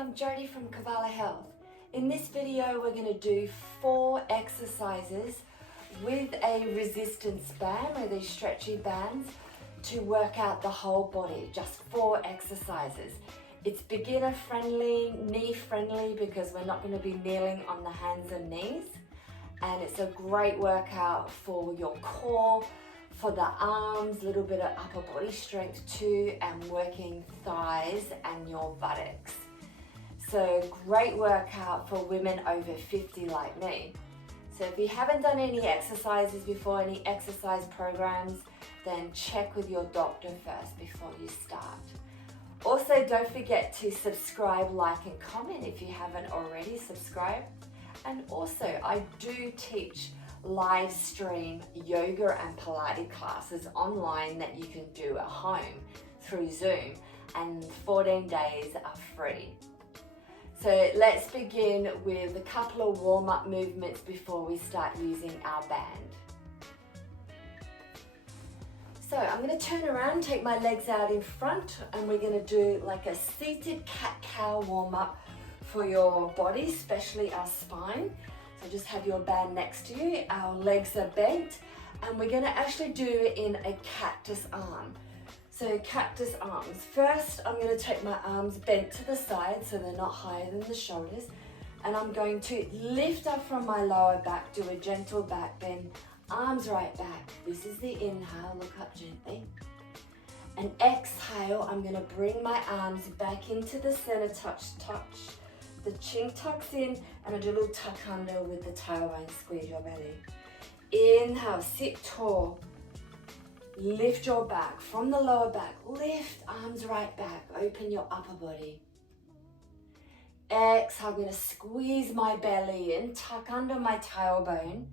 I'm Jodie from Kevala Health. In this video, we're going to do 4 exercises with a resistance band, or these stretchy bands, to work out the whole body. Just 4 exercises. It's beginner friendly, knee friendly, because we're not going to be kneeling on the hands and knees. And it's a great workout for your core, for the arms, a little bit of upper body strength too, and working thighs and your buttocks. So great workout for women over 50 like me. So if you haven't done any exercises before, any exercise programs, then check with your doctor first before you start. Also, don't forget to subscribe, like and comment if you haven't already subscribed. And also, I do teach live stream yoga and Pilates classes online that you can do at home through Zoom, and 14 days are free. So let's begin with a couple of warm-up movements before we start using our band. So I'm going to turn around, take my legs out in front, and we're going to do like a seated cat-cow warm-up for your body, especially our spine. So just have your band next to you, our legs are bent, and we're going to actually do it in a cactus arm. So cactus arms. First, I'm going to take my arms bent to the side so they're not higher than the shoulders, and I'm going to lift up from my lower back, do a gentle back bend, arms right back. This is the inhale, look up gently. And exhale, I'm going to bring my arms back into the center, touch. The chin tucks in, and I do a little tuck under with the tailbone, squeeze your belly. Inhale, sit tall. Lift your back from the lower back. Lift, arms right back. Open your upper body. Exhale, I'm going to squeeze my belly in, tuck under my tailbone.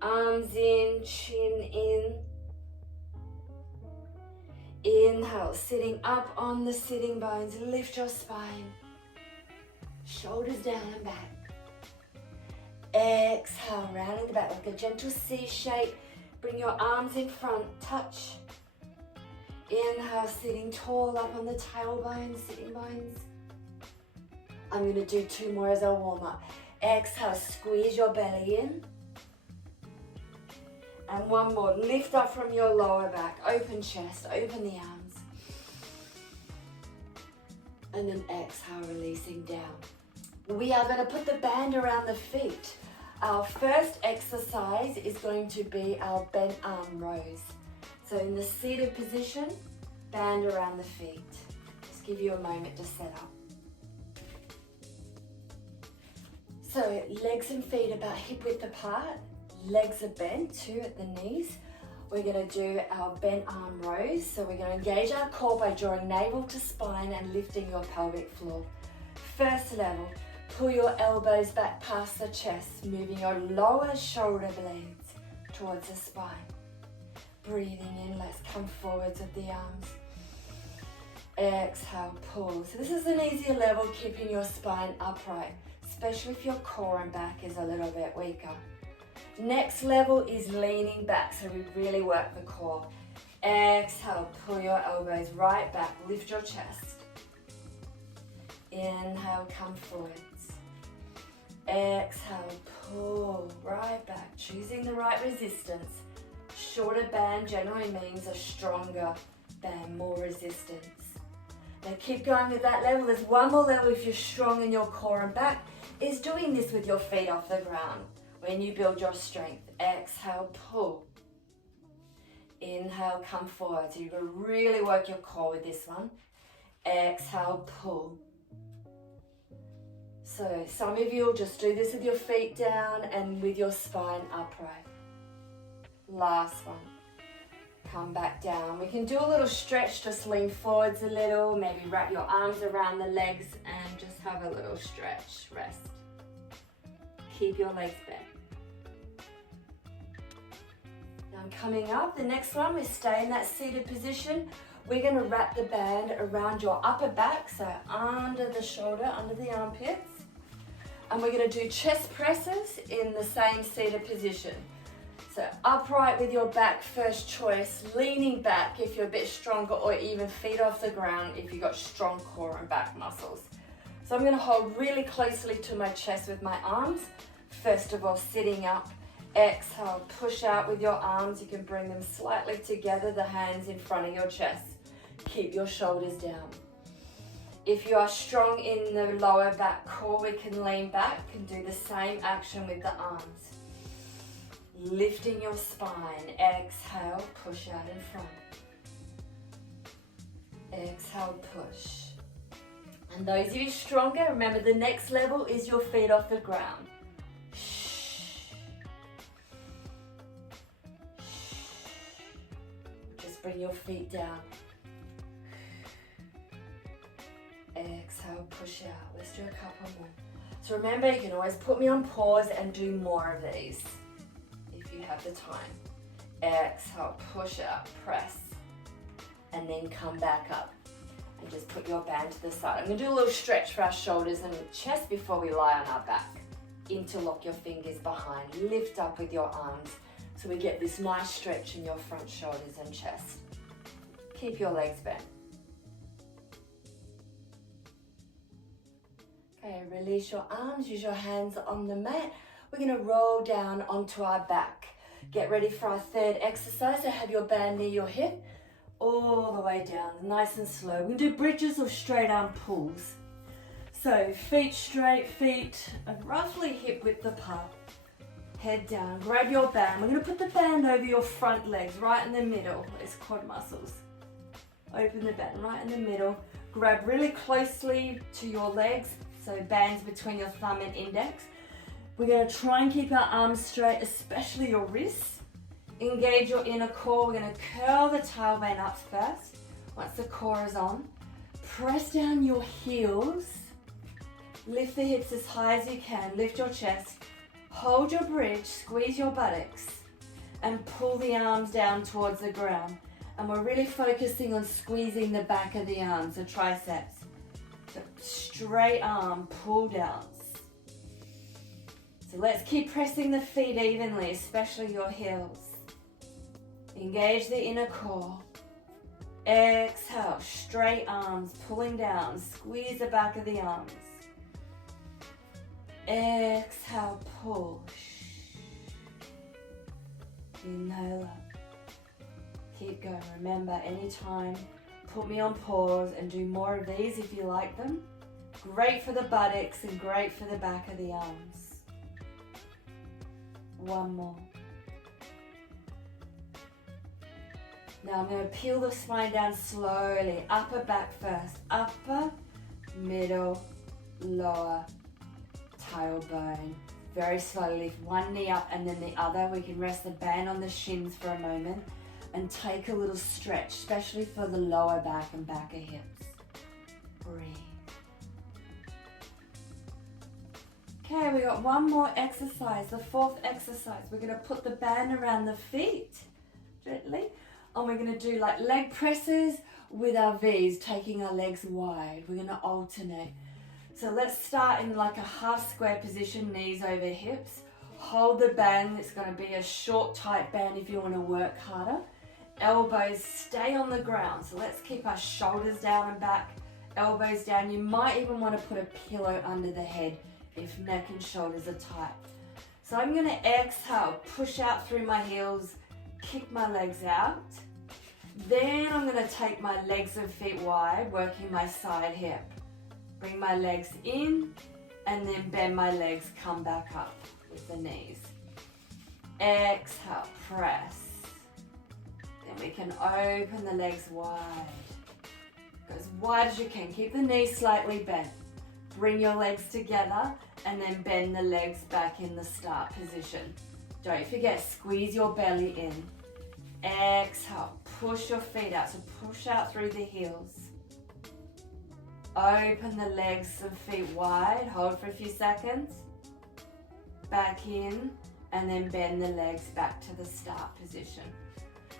Arms in, chin in. Inhale, sitting up on the sitting bones. Lift your spine. Shoulders down and back. Exhale, rounding the back like a gentle C shape. Bring your arms in front, touch. Inhale, sitting tall up on the tailbone, sitting bones. I'm going to do 2 more as a warm up. Exhale, squeeze your belly in. And 1 more, lift up from your lower back, open chest, open the arms. And then exhale, releasing down. We are going to put the band around the feet. Our first exercise is going to be our bent arm rows. So in the seated position, band around the feet. Just give you a moment to set up. So legs and feet about hip width apart. Legs are bent too at the knees. We're going to do our bent arm rows. So we're going to engage our core by drawing navel to spine and lifting your pelvic floor. First level, pull your elbows back past the chest, moving your lower shoulder blades towards the spine. Breathing in, let's come forwards with the arms. Exhale, pull. So this is an easier level, keeping your spine upright, especially if your core and back is a little bit weaker. Next level is leaning back, so we really work the core. Exhale, pull your elbows right back, lift your chest. Inhale, come forwards. Exhale, pull right back, choosing the right resistance. Shorter band generally means a stronger band, more resistance. Now keep going with that level. There's 1 more level if you're strong in your core and back, is doing this with your feet off the ground. When you build your strength, exhale, pull. Inhale, come forward. So you're going to really work your core with this one. Exhale, pull. So some of you will just do this with your feet down and with your spine upright. Last one. Come back down. We can do a little stretch, just lean forwards a little, maybe wrap your arms around the legs and just have a little stretch, rest. Keep your legs bent. Now I'm coming up, the next one, we stay in that seated position. We're going to wrap the band around your upper back, so under the shoulder, under the armpits. And we're going to do chest presses in the same seated position. So upright with your back, first choice, leaning back if you're a bit stronger, or even feet off the ground if you've got strong core and back muscles. So I'm going to hold really closely to my chest with my arms. First of all, sitting up. Exhale, push out with your arms. You can bring them slightly together, the hands in front of your chest. Keep your shoulders down. If you are strong in the lower back core, we can lean back and do the same action with the arms. Lifting your spine. Exhale, push out in front. Exhale, push. And those of you stronger, remember the next level is your feet off the ground. Just bring your feet down. Exhale, push out. Let's do a couple more. So remember, you can always put me on pause and do more of these if you have the time. Exhale, push out, press, and then come back up. And just put your band to the side. I'm going to do a little stretch for our shoulders and chest before we lie on our back. Interlock your fingers behind. Lift up with your arms so we get this nice stretch in your front shoulders and chest. Keep your legs bent. Okay, release your arms. Use your hands on the mat. We're going to roll down onto our back. Get ready for our third exercise. So have your band near your hip. All the way down, nice and slow. We can do bridges or straight arm pulls. So feet straight, feet roughly hip width apart. Head down, grab your band. We're going to put the band over your front legs, right in the middle. Those quad muscles. Open the band right in the middle. Grab really closely to your legs, so bands between your thumb and index. We're going to try and keep our arms straight, especially your wrists. Engage your inner core. We're going to curl the tailbone up first. Once the core is on, press down your heels. Lift the hips as high as you can. Lift your chest. Hold your bridge. Squeeze your buttocks. And pull the arms down towards the ground. And we're really focusing on squeezing the back of the arms, the triceps. So straight arm pull downs. So let's keep pressing the feet evenly, especially your heels. Engage the inner core. Exhale, straight arms pulling down. Squeeze the back of the arms. Exhale, push. Inhale up. Keep going. Remember, anytime, put me on pause and do more of these if you like them. Great for the buttocks and great for the back of the arms. One more. Now I'm going to peel the spine down slowly. Upper back first. Upper, middle, lower, tailbone. Very slowly. Lift one knee up and then the other. We can rest the band on the shins for a moment and take a little stretch, especially for the lower back and back of hips. Breathe. Okay, we got one more exercise, the fourth exercise. We're going to put the band around the feet gently. And we're going to do like leg presses with our V's, taking our legs wide. We're going to alternate. So let's start in like a half square position, knees over hips. Hold the band. It's going to be a short, tight band if you want to work harder. Elbows stay on the ground. So let's keep our shoulders down and back, elbows down. You might even want to put a pillow under the head if neck and shoulders are tight. So I'm going to exhale, push out through my heels, kick my legs out. Then I'm going to take my legs and feet wide, working my side hip. Bring my legs in and then bend my legs, come back up with the knees. Exhale, press. Then we can open the legs wide. Go as wide as you can. Keep the knees slightly bent. Bring your legs together and then bend the legs back in the start position. Don't forget, squeeze your belly in. Exhale, push your feet out. So push out through the heels. Open the legs and feet wide. Hold for a few seconds. Back in and then bend the legs back to the start position.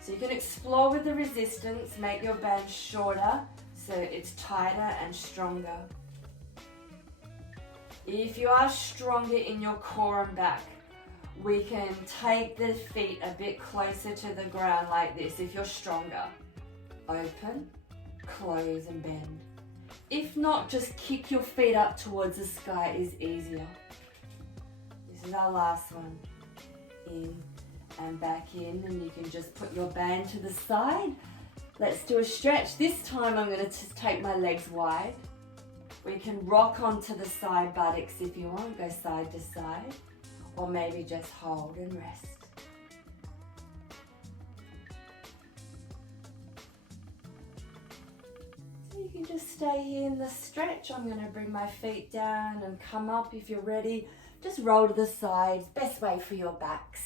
So you can explore with the resistance. Make your band shorter so it's tighter and stronger. If you are stronger in your core and back, we can take the feet a bit closer to the ground like this if you're stronger. Open, close and bend. If not, just kick your feet up towards the sky is easier. This is our last one. In and back in, and you can just put your band to the side. Let's do a stretch. This time I'm going to take my legs wide. We can rock onto the side buttocks if you want, go side to side, or maybe just hold and rest. So you can just stay here in the stretch. I'm going to bring my feet down and come up if you're ready. Just roll to the sides, best way for your backs.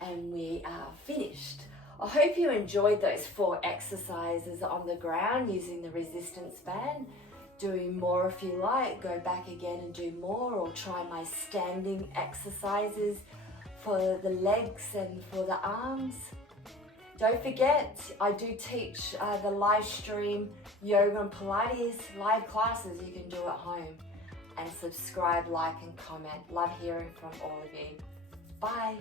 And we are finished. I hope you enjoyed those 4 exercises on the ground using the resistance band. Do more if you like, go back again and do more, or try my standing exercises for the legs and for the arms. Don't forget, I do teach the live stream yoga and Pilates live classes you can do at home. And subscribe, like and comment. Love hearing from all of you. Bye.